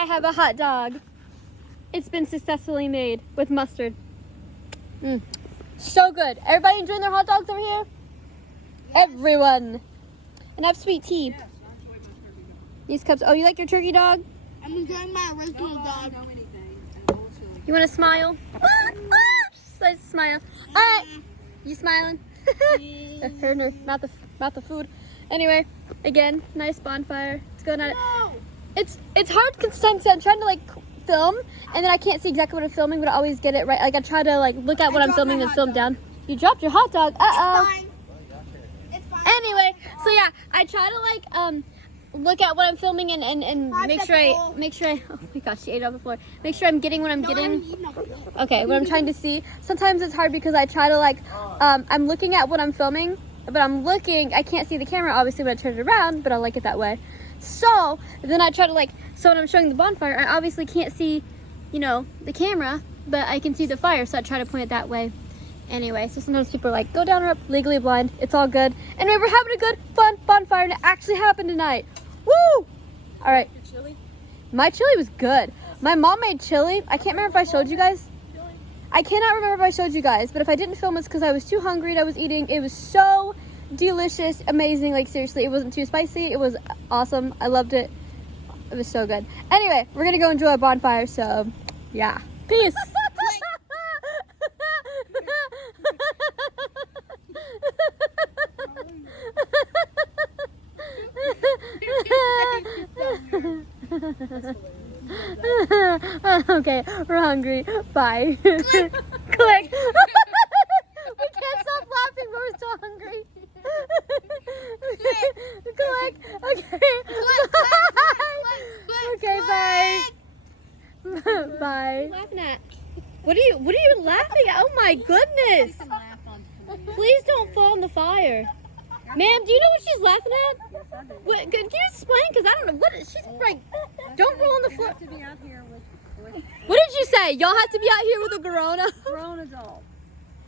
I have a hot dog. It's been successfully made with mustard. So good. Everybody enjoying their hot dogs over here? Yes. Everyone. And I have sweet tea. Yes, these cups. Oh, you like your turkey dog? I'm enjoying my original dog. You want to smile? Just like to smile. All right. You smiling? Her mouth of food. Anyway, again, nice bonfire. It's going on. No. It's hard because I'm trying to like film, and then I can't see exactly what I'm filming, but I always get it right. Like I try to like look at what I'm filming and film down. You dropped your hot dog. It's fine. Anyway, so yeah, I try to like look at what I'm filming and make sure I oh my gosh, she ate it on the floor. Make sure I'm getting what I'm getting. Okay, what I'm trying to see. Sometimes it's hard because I try to like I'm looking at what I'm filming, but I can't see the camera obviously when I turn it around, but I like it that way. So then I try to like, so when I'm showing the bonfire, I obviously can't see, the camera, but I can see the fire, so I try to point it that way. Anyway, so sometimes people are like, go down or up, legally blind, it's all good. Anyway, we're having a good, fun bonfire, and it actually happened tonight. Woo! All right. Your chili? My chili was good. My mom made chili. I can't remember if I showed you guys. I cannot remember if I showed you guys, but if I didn't film, it's because I was too hungry and I was eating. It was so delicious, amazing, like seriously, it wasn't too spicy. It was awesome. I loved it. It was so good. Anyway, we're gonna go enjoy a bonfire, so yeah. Peace. Okay, we're hungry. Bye. Click. We can't stop laughing, but we're still hungry. Click. Okay. Okay, bye. Bye. What are you laughing at? What are you laughing at? Oh my goodness. Please don't fall in the fire. Ma'am, do you know what she's laughing at? Yes, I do. What, can you explain? Because I don't know. She's like, don't roll on the floor. Have to be out here with what did you say? Y'all have to be out here with a grown-up? grown adults.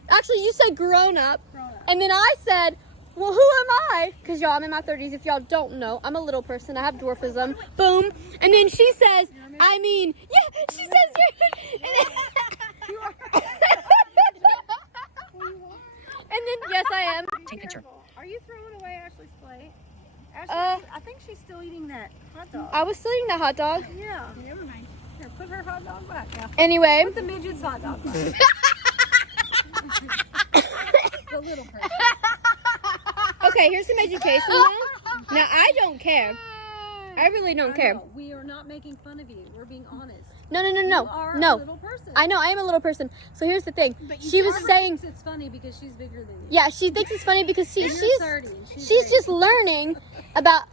Actually, you said grown-up. And then I said, well, who am I? Because y'all, I'm in my 30s. If y'all don't know, I'm a little person. I have dwarfism. Boom. And then she says, she says and then, yes, I am. Take picture. Are you throwing away Ashley's plate? Ashley, I think she's still eating that hot dog. I was still eating that hot dog. Yeah. Never mind. Here, put her hot dog back now. Anyway. Put the midget's hot dog back. The little person. Okay, here's some education then. Now, I don't care. I really don't care. We are not making fun of you. We're being honest. No. You are a little person. I know, I am a little person. So here's the thing. She was saying it's funny because she's bigger than you. Yeah, she thinks it's funny because she's 30. She's just learning about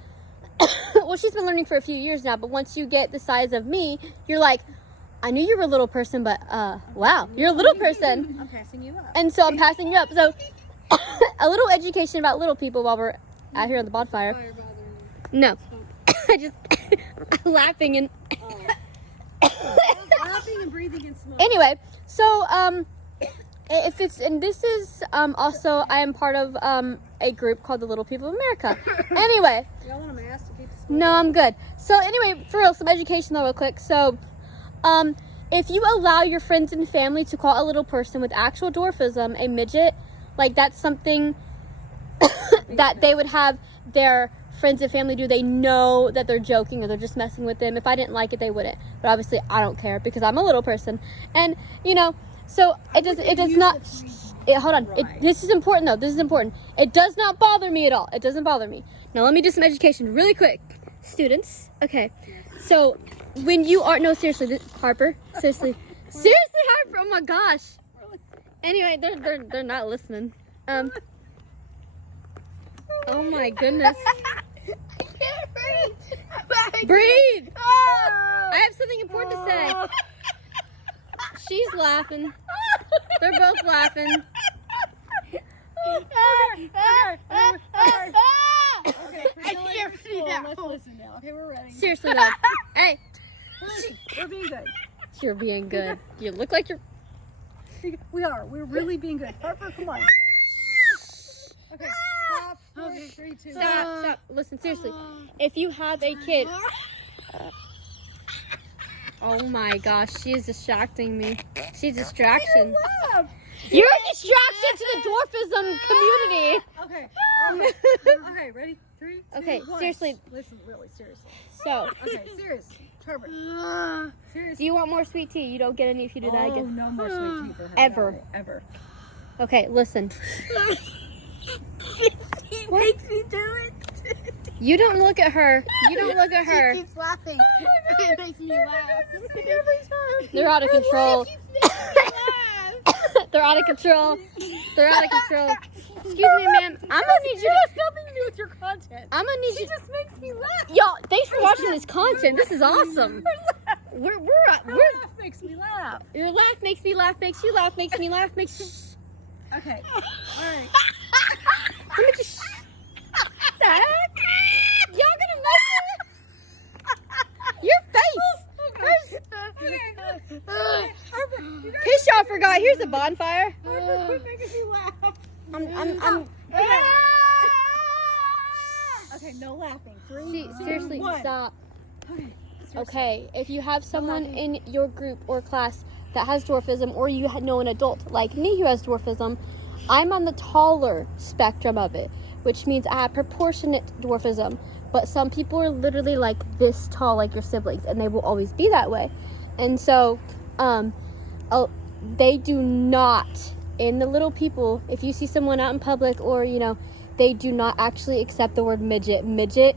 well, she's been learning for a few years now, but once you get the size of me, you're like, I knew you were a little person, but wow, you're a little person. I'm passing you up. And so I'm passing you up. So a little education about little people while we're out here on the bonfire. No. I just laughing and laughing and breathing and smoking. Anyway, so this is also I am part of a group called the Little People of America. Anyway, y'all want a mask to keep the school? No, I'm good. So anyway, for real, some education though real quick. So if you allow your friends and family to call a little person with actual dwarfism a midget, like that's something that they would have their friends and family do. They know that they're joking or they're just messing with them. If I didn't like it, they wouldn't. But obviously I don't care because I'm a little person. And so it does not hold on. Right. This is important though. This is important. It does not bother me at all. It doesn't bother me. Now let me do some education really quick. Students, okay. So when you are seriously, Harper, seriously, Harper. Oh my gosh. Anyway, they're not listening. Oh my goodness. Breathe. I have something important to say. She's laughing. They're both laughing. Let's listen now. Okay, we're ready. Seriously though. Hey. We're being good. You're being good. You look like you're... We are. We're really being good. Harper, come on. Okay. Stop. Okay. 3, 2. Stop. Listen, seriously. If you have a kid... Oh my gosh, she is distracting me. She's distraction. Laugh. You're a distraction to the dwarfism community. Okay. Okay, ready? 3, 2, Okay, 1. seriously. Listen, really, seriously. So, Okay, serious. Trevor. do Seriously. you want more sweet tea? You don't get any if you do that again. No more sweet tea for her. Ever. No, ever. Okay, listen. It makes me do it. You don't look at her. You don't look at her. She keeps laughing. It makes me laugh. They're out of control. She keeps making me laugh. They're out of control. They're out of control. Excuse me, ma'am. I'm gonna need you It to. has nothing to do with your content. I'm gonna need She you. just makes me laugh. Y'all, thanks for watching this content. This is awesome. Her We're. laugh makes me laugh. Your laugh makes me laugh. Makes you laugh. Makes me laugh. Makes. Okay. All right. Let me just. Y'all gonna mess with your face. In case y'all forgot, here's a bonfire. Quit making me laugh. I'm Okay, no laughing. 3, 2, seriously, 1. stop. Okay. Okay, if you have someone in your group or class that has dwarfism, or you know an adult like me who has dwarfism, I'm on the taller spectrum of it, which means I have proportionate dwarfism. But some people are literally like this tall, like your siblings, and they will always be that way. And so, they do not, in the little people, if you see someone out in public or, they do not actually accept the word midget. Midget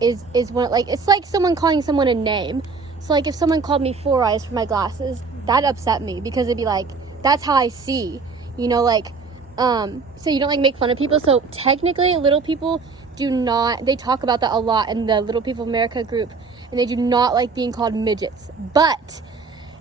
is one, like, it's like someone calling someone a name. So like if someone called me Four Eyes for my glasses, that upset me because it'd be like, that's how I see, so you don't like make fun of people. So technically little people do not, they talk about that a lot in the Little People of America group, and they do not like being called midgets. But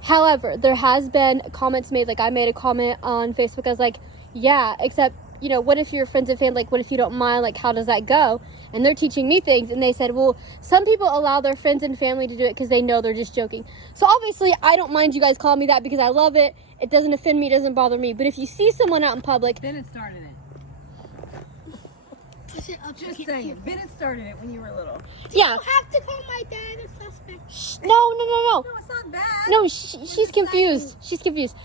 however, there has been comments made, like I made a comment on Facebook. I was like, yeah, except what if your friends and family, like, what if you don't mind, like, how does that go? And they're teaching me things, and they said, well, some people allow their friends and family to do it because they know they're just joking. So obviously, I don't mind you guys calling me that because I love it. It doesn't offend me, it doesn't bother me. But if you see someone out in public, Bennett started it. Just saying. Bennett started it when you were little. yeah. You have to call my dad a suspect. No, No, it's not bad. no, she's confused. She's confused.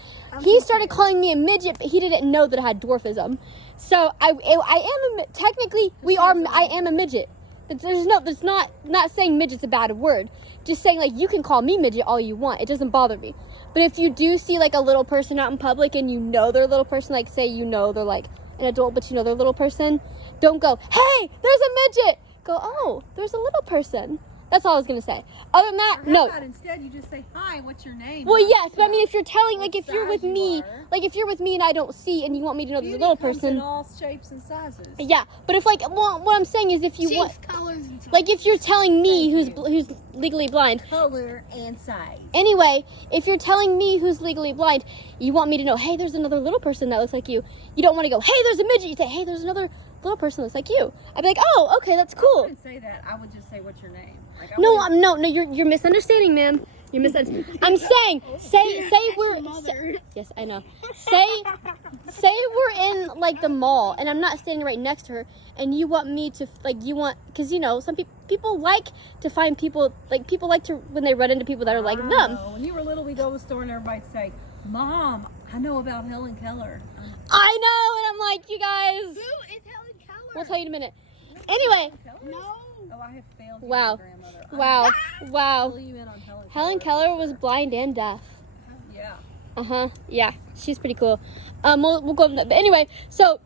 He started calling me a midget, but he didn't know that I had dwarfism. So I am technically I am a midget. There's not saying midget's a bad word. Just saying, like, you can call me midget all you want. It doesn't bother me. But if you do see like a little person out in public and they're a little person, like say they're like an adult, but they're a little person, don't go, hey, there's a midget. Go, oh, there's a little person. That's all I was gonna say. Other than that, Or how no. about instead you just say, hi, what's your name? Well, yes, but I mean, if you're telling, like, What if you're with size you me, are. like, if you're with me and I don't see, and you want me to know there's a Beauty little comes person, in all shapes and sizes. yeah. But if, like, well, what I'm saying is, if you want, Shapes, colors, and stuff. like, if you're telling me Thank who's legally blind, Color and size. anyway, if you're telling me who's legally blind, you want me to know, hey, there's another little person that looks like you. You don't want to go, hey, there's a midget. You say, hey, there's another little person that looks like you. I'd be like, oh, okay, that's I cool. wouldn't say that. I would just say, what's your name? Like, No, wouldn't- you're misunderstanding, ma'am. You're misunderstanding. I'm saying, say we're, yes, I know. Say we're in, like, the mall, and I'm not standing right next to her, and you want me to, like, because, some people like to find people, like, people like to, when they run into people that are like them. know. When you were little, we'd go to the store and everybody'd say, Mom, I know about Helen Keller. I know, and I'm like, you guys, Who is Helen Keller? we'll tell you in a minute. Anyway, No. Oh, I have failed. Wow. Your grandmother. wow. Fill you in on Helen. Helen Keller was blind and deaf. Yeah. Yeah, she's pretty cool. We'll go over that. But anyway, so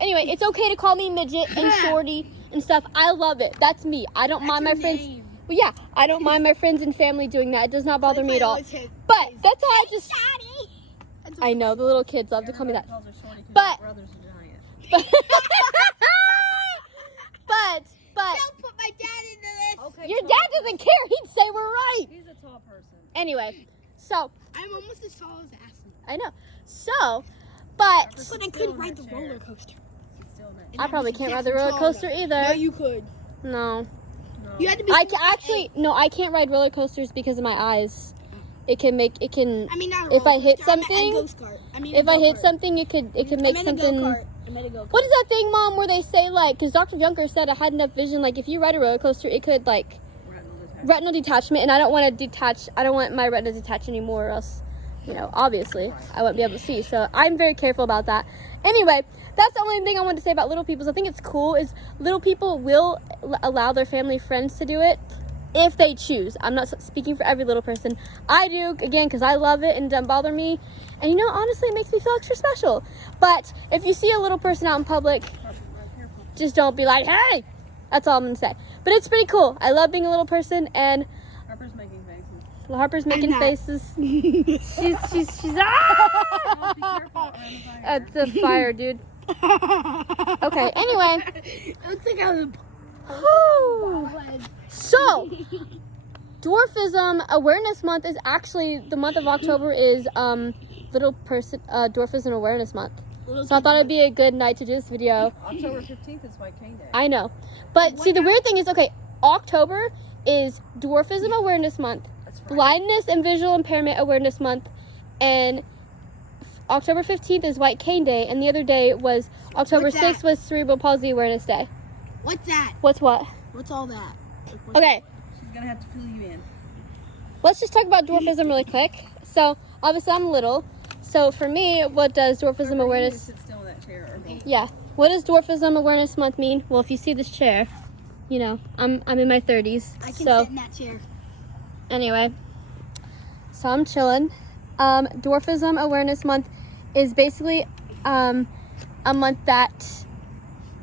anyway, it's okay to call me midget and shorty and stuff. I love it. That's me. I don't mind my friends. Well, yeah, I don't mind my friends and family doing that. It does not bother me at all. But that's all I just. I know the little kids love to call me that. Everybody calls her shorty 'cause But- her brother's a giant. But Don't put my dad into this. Okay. your tall dad doesn't care. He'd say we're right. He's a tall person. Anyway, so I'm almost as tall as Ashley. I know. So, but But I couldn't ride the roller coaster. She's still in I probably can't ride the roller coaster either. No, you could. No. that. No. You had to be. I can't ride roller coasters because of my eyes. It can. I mean, not if I roller hit coaster, I meant a something- ghost cart. I mean, If I hit something, it could make I meant something. A go-kart. I meant a go-kart. What is that thing, Mom, where they say, like, because Dr. Junker said I had enough vision, like, if you ride a roller coaster, it could, like, Rattle his retinal detachment, and I don't want to detach. I don't want my retina to detach anymore, or else, obviously, I won't be able to see. So I'm very careful about that. Anyway, that's the only thing I wanted to say about little people. So I think it's cool is little people will allow their family friends to do it if they choose. I'm not speaking for every little person. I do, again, because I love it and it doesn't bother me. And honestly, it makes me feel extra special. But if you see a little person out in public, just don't be like, hey! That's all I'm going to say. But it's pretty cool. I love being a little person, and Harper's making faces. Harper's making faces. She's ah! Oh, be careful. It's a fire, dude. Okay, anyway. It looks like I was So, Dwarfism Awareness Month is actually, the month of October is Dwarfism Awareness Month. So I thought it'd be a good night to do this video. October 15th is White Cane Day. I know. But see, the weird thing is, okay, October is Dwarfism Awareness Month, Blindness and Visual Impairment Awareness Month, and October 15th is White Cane Day, and the other day was October 6th was Cerebral Palsy Awareness Day. What's that? What's what? What's all that? Okay, She's going to have to fill you in. let's just talk about dwarfism really quick. So, obviously I'm little. So for me, what does Dwarfism Awareness... Sit still in that chair or go. Yeah. What does Dwarfism Awareness Month mean? Well, if you see this chair, I'm in my 30s. I can so sit in that chair. anyway, so I'm chilling. Dwarfism Awareness Month is basically a month that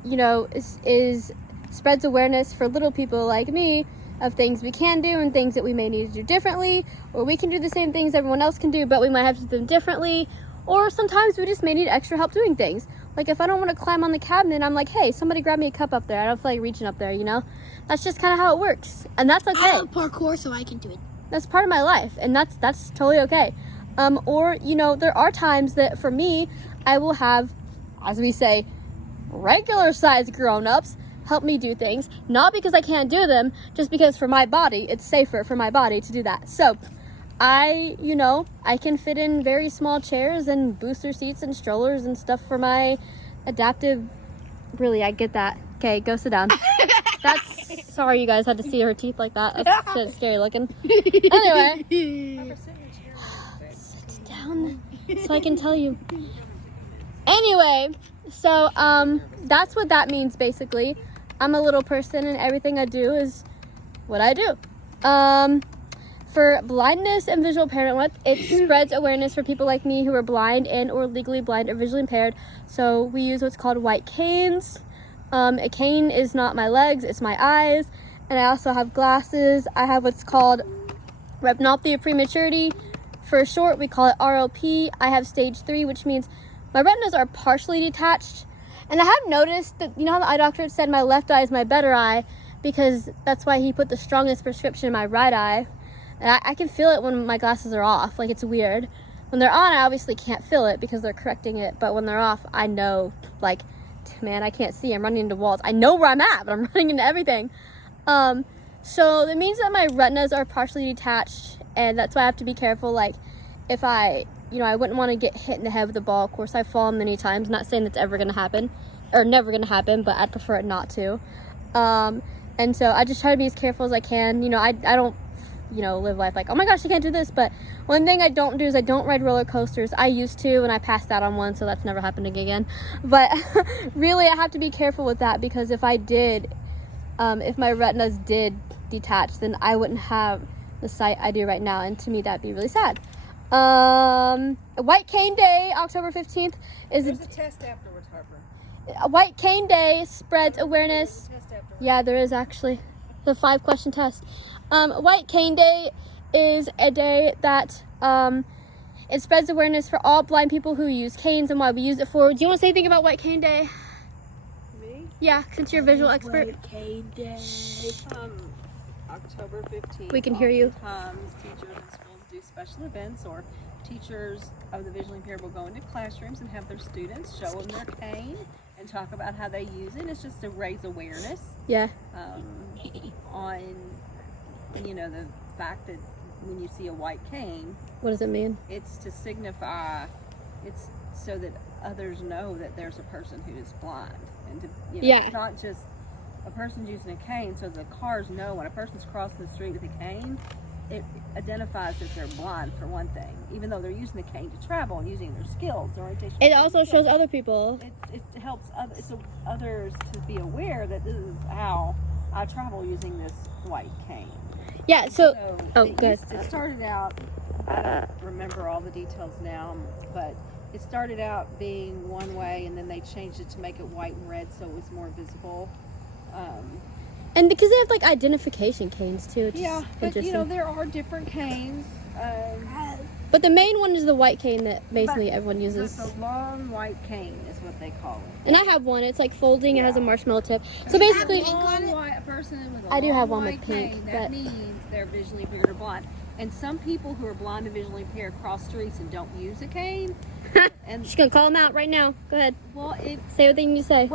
is spreads awareness for little people like me of things we can do and things that we may need to do differently, or we can do the same things everyone else can do, but we might have to do them differently, or sometimes we just may need extra help doing things. Like if I don't want to climb on the cabinet, I'm like, hey, somebody grab me a cup up there. I don't feel like reaching up there, That's just kind of how it works, and that's okay. I love parkour, so I can do it. That's part of my life, and that's totally okay. Or there are times that for me, I will have, as we say, regular sized grown-ups help me do things, not because I can't do them, just because for my body, it's safer for my body to do that. So I can fit in very small chairs and booster seats and strollers and stuff for my adaptive. Really, I get that. Okay, go sit down. Sorry you guys had to see her teeth like that. That's kind of scary looking. Anyway, sit down so I can tell you. Anyway, so that's what that means basically. I'm a little person and everything I do is what I do. For blindness and visual impairment month, it spreads awareness for people like me who are blind and or legally blind or visually impaired. So we use what's called white canes. A cane is not my legs, it's my eyes. And I also have glasses. I have what's called retinopathy of prematurity. For short, we call it ROP. I have stage 3, which means my retinas are partially detached. And I have noticed that, how the eye doctor said my left eye is my better eye, because that's why he put the strongest prescription in my right eye. And I can feel it when my glasses are off. Like, it's weird. When they're on, I obviously can't feel it because they're correcting it. But when they're off, I know, like, man, I can't see. I'm running into walls. I know where I'm at, but I'm running into everything. So that means that my retinas are partially detached, and that's why I have to be careful. Like, if I wouldn't want to get hit in the head with a ball. Of course, I've fallen many times. Not saying that's ever going to happen, or never going to happen, but I'd prefer it not to. And so I just try to be as careful as I can. I don't, live life like, oh my gosh, I can't do this. But one thing I don't do is I don't ride roller coasters. I used to, and I passed out on one, so that's never happened again. But really, I have to be careful with that, because if I did, if my retinas did detach, then I wouldn't have the sight I do right now, and to me, that'd be really sad. White Cane Day, October 15th, is There's a test afterwards, Harper. White Cane Day spreads awareness. There's a test afterwards. Yeah, there is actually the 5-question test. White Cane Day is a day that it spreads awareness for all blind people who use canes and why we use it for. Do you want to say anything about White Cane Day? Me? Yeah, since you're a visual expert. White Cane Day. October 15th. We can hear you. Oftentimes, teachers in schools do special events, or teachers of the visually impaired will go into classrooms and have their students show them their cane and talk about how they use it. It's just to raise awareness. Yeah. On the fact that when you see a white cane, What does it mean? it's to signify, it's so that others know that there's a person who is blind, and to, Yeah. it's not just a person's using a cane, so the cars know when a person's crossing the street with a cane, it identifies that they're blind for one thing, even though they're using the cane to travel and using their skills, their orientation. It also shows other people. It helps others to be aware that this is how I travel using this white cane. Yeah, so oh, it good. It started out, I don't remember all the details now, but it started out being one way, and then they changed it to make it white and red so it was more visible. And because they have like identification canes too. Which Yeah, is but interesting. there are different canes. But the main one is the white cane that basically But everyone uses. The long white cane is what they call it. And I have one. It's like folding. It has a Yeah. marshmallow tip. So basically, A long white person with a I do long have one with white pink, cane, but- that means they're visually impaired or blind. And some people who are blind and visually impaired cross streets and don't use a cane. And just gonna call them out right now. Go ahead. well, Say what they need to say.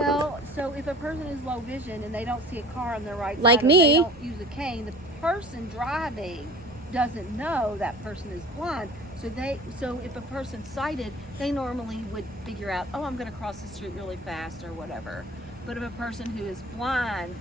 so if a person is low vision and they don't see a car on their right Like side, me. or they don't use a cane, the person driving doesn't know that person is blind. So if a person's sighted, they normally would figure out, oh, I'm going to cross the street really fast or whatever. But if a person who is blind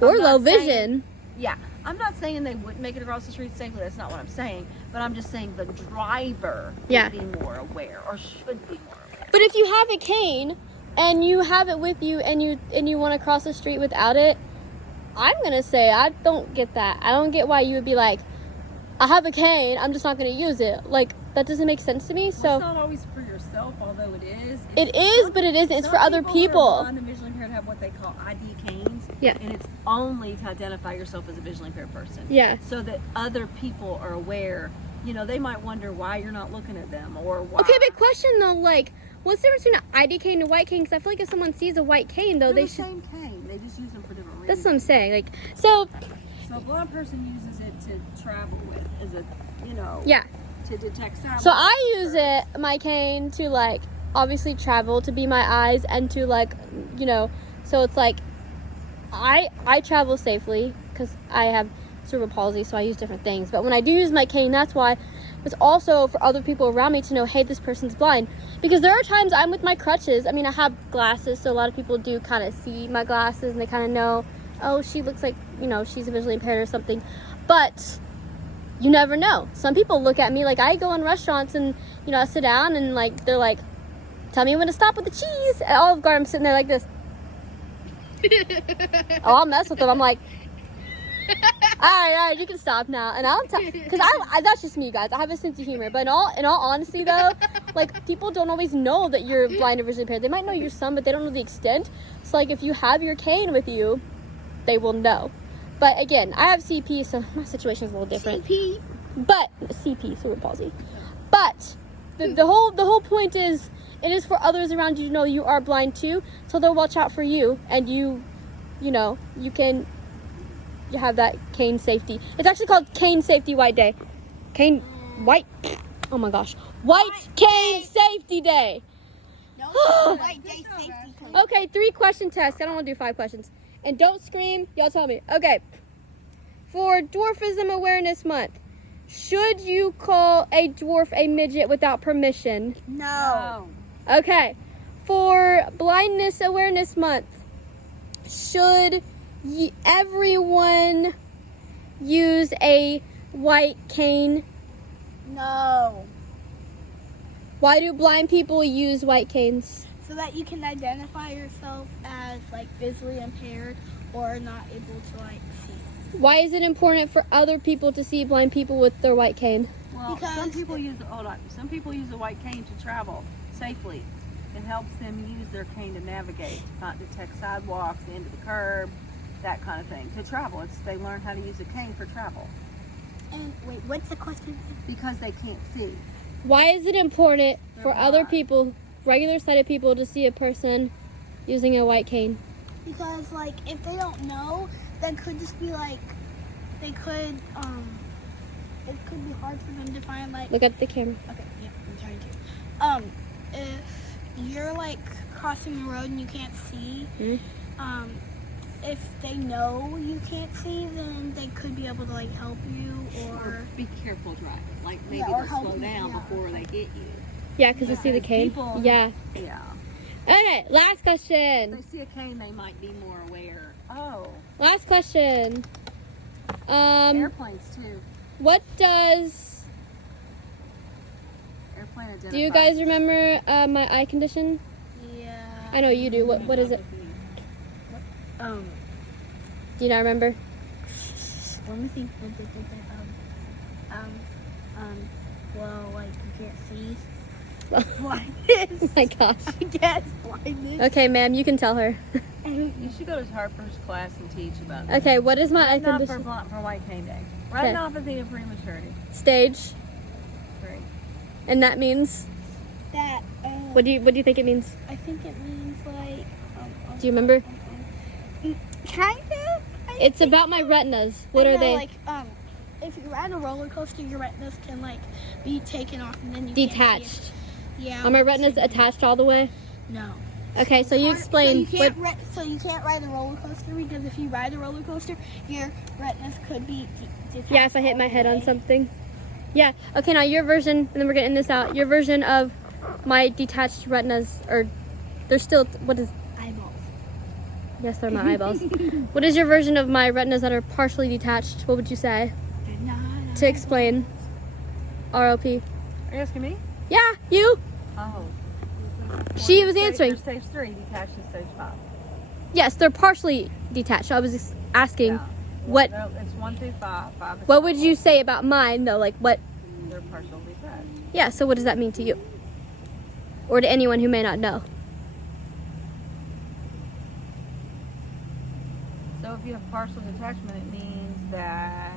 or I'm low not saying- vision. yeah, I'm not saying they wouldn't make it across the street safely. That's not what I'm saying. But I'm just saying the driver Yeah. would be more aware, or should be more aware. But if you have a cane and you have it with you and you want to cross the street without it, I'm gonna say I don't get that. I don't get why you would be like, I have a cane, I'm just not gonna use it. Like that doesn't make sense to me. Well, So it's not always for yourself, although it is. it is, but it isn't. It's for other Who are people. blind and visually impaired have what they call ID canes. Yeah. And it's only to identify yourself as a visually impaired person. Yeah. So that other people are aware. They might wonder why you're not looking at them, or why. Okay, but question though, like, what's the difference between an ID cane and a white cane? Because I feel like if someone sees a white cane, though, They're they the should. same cane. They just use them for different That's reasons. what I'm saying. Like, so So a blind person uses it to travel with, as a, yeah. to detect sound. So I use it, my cane, to like obviously travel, to be my eyes, and to like, so it's like I travel safely because I have cerebral palsy, so I use different things. But when I do use my cane, that's why it's also for other people around me to know, hey, this person's blind. Because there are times I'm with my crutches. I mean, I have glasses, so a lot of people do kind of see my glasses and they kind of know, oh, she looks like, she's visually impaired or something. But you never know. Some people look at me like I go in restaurants and, I sit down and like, they're like, tell me when to stop with the cheese. At Olive Garden, I'm sitting there like this. Oh, I'll mess with them. I'm like, all right, you can stop now. And I'll tell, because I that's just me, guys. I have a sense of humor. But in all honesty, though, like, people don't always know that you're blind or visually impaired. They might know you're some, but they don't know the extent. So, like, if you have your cane with you, they will know. But again, I have CP, so my situation is a little different. CP. But CP, cerebral palsy. But the whole point is, it is for others around you to know you are blind too, so they'll watch out for you, and you can have that cane safety. It's actually called Cane Safety White Day. Oh my gosh, White Cane Safety Day. No, white day safety cane. Okay, 3-question test. I don't want to do 5 questions. And don't scream. Y'all tell me. Okay. For Dwarfism Awareness Month, should you call a dwarf a midget without permission? No. Okay. For Blindness Awareness Month, should everyone use a white cane? No. Why do blind people use white canes? So that you can identify yourself as like visually impaired or not able to like see. Why is it important for other people to see blind people with their white cane? Well, Because some people use a white cane to travel safely. It helps them use their cane to navigate, not detect sidewalks, the end of the curb, that kind of thing. To travel, they learn how to use a cane for travel And wait, what's the question? because they can't see. Why is it important for They're other blind. people, regular sighted people, to see a person using a white cane? Because like if they don't know, then could just be like they could it could be hard for them to find like Look at the camera. okay, yeah, I'm trying to. If you're like crossing the road and you can't see, if they know you can't see, then they could be able to like help you or Be careful driving. Like maybe Yeah, or they'll help slow you, down yeah. before they get you. Yeah, because they see the cane. people- Yeah. Yeah. Okay, last If question. they see a cane, they might be more aware Oh. Last question. Airplanes too. What does... Airplane identifies. Do you guys remember my eye condition? Yeah. I know you do. What is it? Um. Do you not remember? Let me think. Well, like you can't see. Blindness. Oh my gosh. I guess blindness. Okay, ma'am, you can tell her. You should go to Harper's class and teach about that. Okay, what is my eye Not for condition? white cane day. Okay. Retinopathy of prematurity. Stage. 3. And that means? That. What do you think it means? I think it means like. Do you remember? Kind of. It's about my retinas. What are they? Like if you ride a roller coaster, your retinas can like be taken off and then you Detached. Can't see it. Yeah. Are my retinas attached all the way? No. Okay, so you explain. So you can't ride a roller coaster because if you ride a roller coaster, your retinas could be detached. Yeah, if I hit all my the head on way. something. Yeah. Okay, now your version, and then we're getting this out. Your version of my detached retinas, or they're still, what is? Eyeballs. Yes, they're my eyeballs. What is your version of my retinas that are partially detached? What would you say They're not to explain? RLP. Are you asking me? Yeah, you. Oh. She was answering. Stage 3, detached to stage 5. Yes, they're partially detached. I was just asking, Yeah. what No, it's 1 through 5. 5 is what would you say about mine though? Like what? They're partial detached. Yeah. So what does that mean to you, or to anyone who may not know? So if you have partial detachment, it means that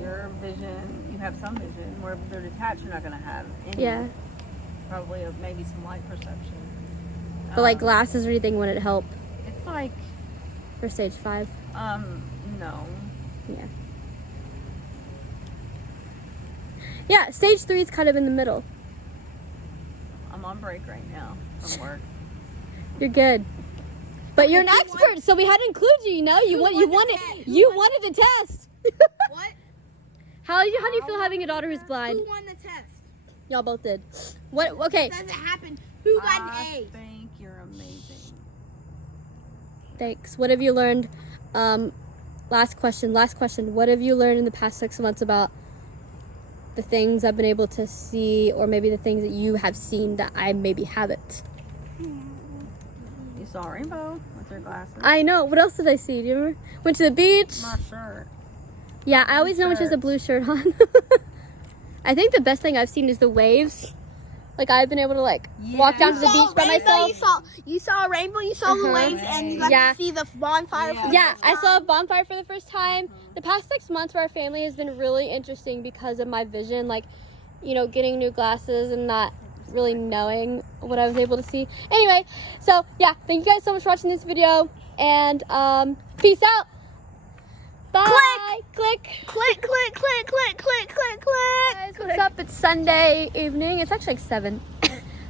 your vision, you have some vision. Where they're detached, you're not going to have any. Yeah. Probably maybe some light perception. But like glasses or anything wouldn't help It's like, for stage 5. no. Yeah. Yeah, stage 3 is kind of in the middle. I'm on break right now from work. You're good. But you're an expert, so we had to include you, you know? You wanted the test. What? How do you feel having a daughter who's blind? Who won the test? Y'all both did. What? Okay. Doesn't happen. Who got an I A? think you're amazing. Thanks. What have you learned? Last question. What have you learned in the past 6 months about the things I've been able to see, or maybe the things that you have seen that I maybe haven't? You saw a rainbow with your glasses. I know. What else did I see? Do you remember? Went to the beach. My shirt. Yeah, I always know when she has a shirt. blue shirt on. I think the best thing I've seen is the waves. Like I've been able to walk down to the beach by myself. You saw a rainbow, you saw the waves, and you got to see the bonfire. Yeah. For the Yeah, first I saw a time. bonfire for the first time. The past 6 months for our family has been really interesting because of my vision, getting new glasses and not really knowing what I was able to see. Anyway, so yeah, thank you guys so much for watching this video, and peace out. Bye. Click. Guys, what's up? It's Sunday evening. It's actually 7.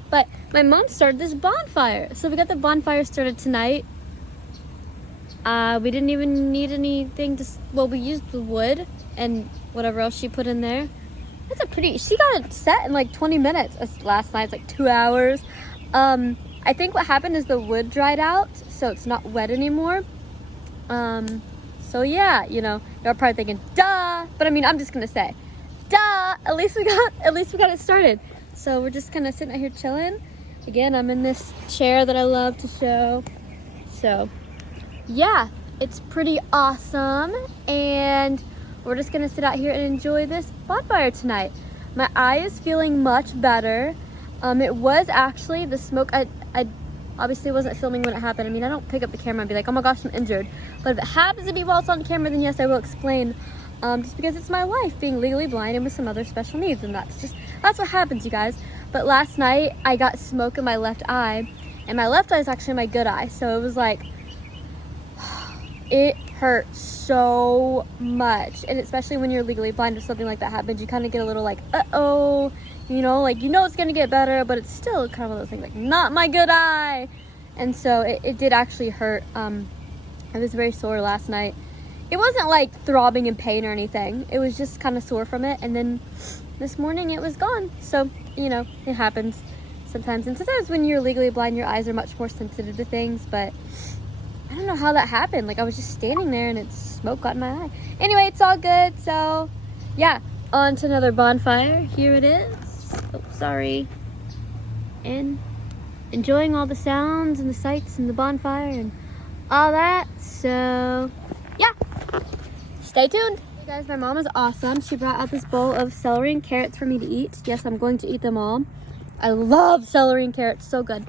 But my mom started this bonfire. So we got the bonfire started tonight. We didn't even need anything we used the wood and whatever else she put in there. She got it set in 20 minutes. Last night, it's 2 hours. I think what happened is the wood dried out, so it's not wet anymore. So yeah, you're probably thinking, duh, but I mean, I'm just gonna say, duh, at least we got it started. So we're just kind of sitting out here chilling. Again, I'm in this chair that I love to show. So yeah, it's pretty awesome, and we're just gonna sit out here and enjoy this bonfire tonight. My eye is feeling much better. It was actually the smoke. I obviously wasn't filming when it happened. I mean, I don't pick up the camera and be like, oh my gosh, I'm injured. But if it happens to be while it's on camera, then yes, I will explain. Just because it's my life being legally blind and with some other special needs, and that's what happens, you guys. But last night I got smoke in my left eye, and my left eye is actually my good eye. So it was it hurt so much, and especially when you're legally blind, if something like that happens, you kind of get a little uh-oh, it's gonna get better, but it's still kind of one of those things, not my good eye. And so it did actually hurt. I was very sore last night. It wasn't throbbing in pain or anything. It was just kind of sore from it, and then this morning it was gone. So it happens sometimes, and sometimes when you're legally blind, your eyes are much more sensitive to things. But I don't know how that happened. Like I was just standing there and smoke got in my eye. Anyway, it's all good. So yeah, on to another bonfire. Here it is. Oh, sorry. And enjoying all the sounds and the sights and the bonfire and all that. So yeah, stay tuned. Hey guys, my mom is awesome. She brought out this bowl of celery and carrots for me to eat. Yes, I'm going to eat them all. I love celery and carrots, so good.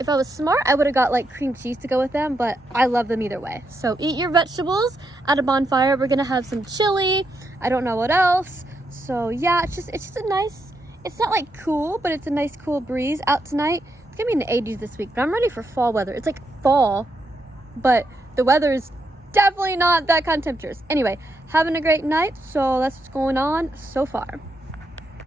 If I was smart, I would have got like cream cheese to go with them, but I love them either way. So eat your vegetables at a bonfire. We're gonna have some chili. I don't know what else. So yeah, it's just a nice, it's not like cool, but it's a nice cool breeze out tonight. It's gonna be in the 80s this week, but I'm ready for fall weather. It's like fall, but the weather is definitely not that kind of temperatures. Anyway, having a great night. So that's what's going on so far.